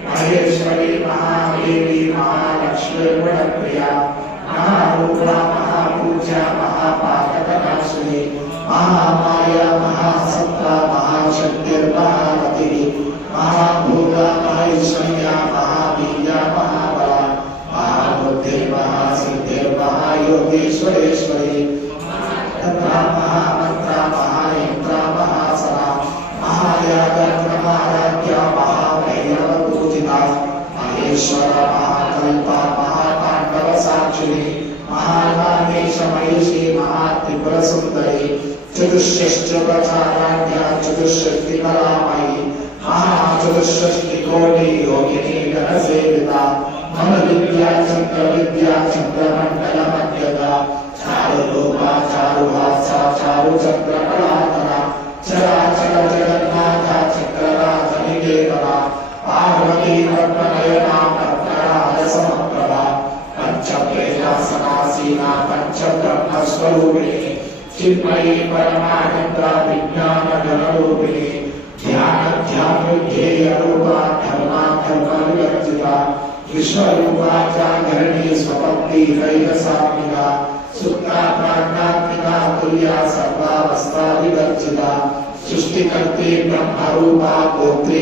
महेश्वरी महादेवी महालक्ष्मी गुणप्रिया महारूपा महापूजा महापातकनाशिनी महामाया महासत्ता महाशक्तिर्महारतिः महाभूता महेश्वर्या महावीर्या महाबला महाबुद्धिर्महासिद्धिर्महायोगेश्वरेश्वरी तथा महामन्त्रा महायन्त्रा महासना महायागन्त्रमाराध्या महाभैरवपूजिता महेश्वर महाकल्पा महाताण्डवसाक्षिणी महानागेश महिषी महात्रिपुरसुन्दरी चतुष्षष्ट्युपचाराढ्या चतुष्षष्टिकलामयी महाचतुष्षष्टिकोटि योगिनी गणसेविता मनोविद्या चन्द्रविद्या चन्द्रमण्डलमध्यदा चारुरूपा चारुहासा चारुचन्द्रकलाधरा चराचर जगन्नाथा चक्रराजनिकेतना पार्वती पद्मनयना पद्मराजसमप्रभा पंचप्रेतासनासीना पंचब्रह्मस्वरूपिणी चिन्मयी परमानन्दा विज्ञानघनरूपिणी ध्यानध्यानोध्येयरूपा धर्माधर्मविवर्जिता विश्वरूपा जागरणी स्वपत्नी वैरसात्मिका सुप्ता प्राज्ञात्मिका तुल्या सर्वावस्था विवर्जिता सृष्टिकर्त्री ब्रह्मरूपा गोत्रे